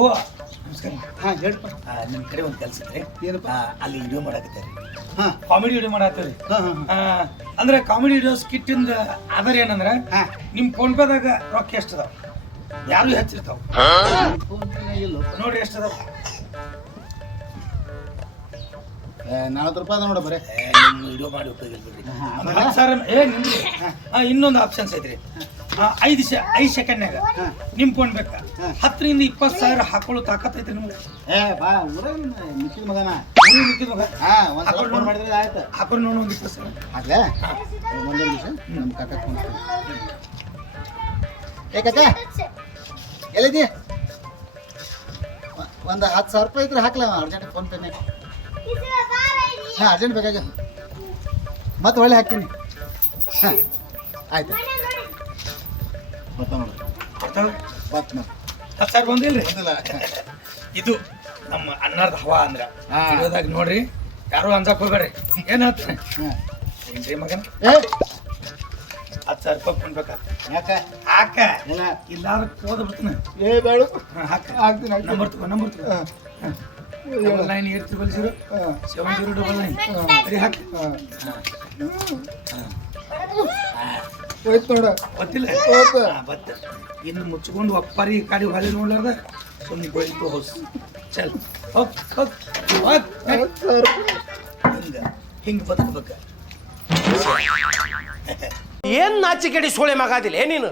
ಓ ನಮಸ್ಕಾರ. ಹಾಂ ಹೇಳಪ್ಪ. ನಿಮ್ಮ ಕಡೆ ಒಂದು ಕೆಲಸ ಐತ್ರಿ. ಏನಪ್ಪ? ಅಲ್ಲಿ ವಿಡಿಯೋ ಮಾಡಕತ್ತೀರಿ. ಹಾಂ ಕಾಮಿಡಿ ವಿಡಿಯೋ ಮಾಡತ್ತೀರಿ. ಹಾಂ ಹಾಂ ಅಂದ್ರೆ ಕಾಮಿಡಿ ವಿಡಿಯೋ ಸ್ಕಿಟ್ಟಿಂದ ಆಧಾರ ಏನಂದ್ರೆ ಹಾಂ ನಿಮ್ಮ ಫೋನ್ ಪೇದಾಗ ರೊಕ್ಕ ಎಷ್ಟದಾವ ಯಾರು ಹೆಚ್ಚಿರ್ತಾವ ಇಲ್ಲ ನೋಡ್ರಿ ಎಷ್ಟದಾವ. 40 ರೂಪಾಯಿ ಅದ ನೋಡ ಬರೇ. ನಿಮ್ಮ ವಿಡಿಯೋ ಮಾಡಿ ಉಪಯೋಗ ಬಿಡ್ರಿ. ಒಂದು 10,000 ನಿಮ್ರಿ. ಇನ್ನೊಂದು ಆಪ್ಷನ್ಸ್ ಐತ್ರಿ. 5 ಸೆಕೆಂಡ್ನಾಗ ನಿಮ್ ಫೋನ್ ಬೇಕಾ 10 ರಿಂದ 20,000 ಹಾಕೊಳ್ಳೋ ತಾಕತ್ ಐತ್ರಿ ನಿಮ್ಗೆ. ಬಾ ಊರಾಗ ಮಿಕ್ಕಿದ ಮಗನ. ಮಿಕ್ಕಿದ ಮಗ ಒಂದು ಫೋನ್ ಮಾಡಿದ್ರೆ ಆಯ್ತು. ಹಾಕೊಂಡು ನೋಡು ಒಂದು 20,000 ಆಗ್ಲೇ ಒಂದೊಂದು ನಿಮಿಷ ನಮ್ಮ ಕಾಕ ಫೋನ್ ಏ ಕಾಕ ಎಲ್ಲಿದ್ದೀ? ಒಂದು 10,000 ರೂಪಾಯಿ ಇದ್ರೆ ಹಾಕ್ಲ ಅರ್ಜೆಂಟ್ ಫೋನ್ ಪೇನೆ. ಹಾಂ ಅರ್ಜೆಂಟ್ ಬೇಕಾಗ ಮತ್ತೆ ಒಳ್ಳೆ ಹಾಕ್ತೀನಿ. ಹಾಂ ಆಯ್ತು ಬರ್ತಾ ನೋಡು ಬತ್ ನೋಡಿ 10,000 ಬಂದಿಲ್ರಿ. ಬಂದಿಲ್ಲ. ಇದು ನಮ್ಮ ಅಣ್ಣಾರ್ದ ಹವಾ ಅಂದ್ರ ಹಾ. ವಿಡಿಯೋದಾಗ ನೋಡ್ರಿ ಯಾರು ಅಂಜಾಕ್ ಹೋಗ್ಬೇಡ್ರಿ. ಏನಾಯ್ತು ಹಾಂ ಏನ್ರಿ ಮಗನ ಏ 10,000 ರೂಪಾಯಿ ಫೋನ್ ಬೇಕಾ ಯಾಕೆ ಹಾಕ ಇಲ್ಲ ಇಲ್ಲಾರ ಹೋದ ಬಿಡ್ತಾನೆ. ಏ ಬೇಡ ಹಾಕ ಹಾಕ್ತೀನಿ ನಂಬರ್ ತಗೋ ನಂಬರ್ ತಗೋ. 9980 7099 ಸರಿ ಹಾಕಿ. ಹೋಯ್ತು ನೋಡ ಗೊತ್ತಿಲ್ಲ ಹೋಯ್ತು. ಬತ್ತ ಇನ್ನು ಮುಚ್ಕೊಂಡು ಒಪ್ಪಾರಿ ಕಾಡಿ ಹೊಳೆ ನೋಡ್ಲಾರ್ದ ಸುಮ್ಮನೆ ಗೋಯಿತು ಹೋಸ್ ಚಲ್ ಹೋಗ್ ಹೋಗ್ ಹೋಗ್ ಹಿಂಗ ಬದುಕ್ಬೇಕ. ಏನ್ ನಾಚಿಕೆಡಿ ಸೋಳೆ ಮಗಾದಿಲ್ಲ ನೀನು.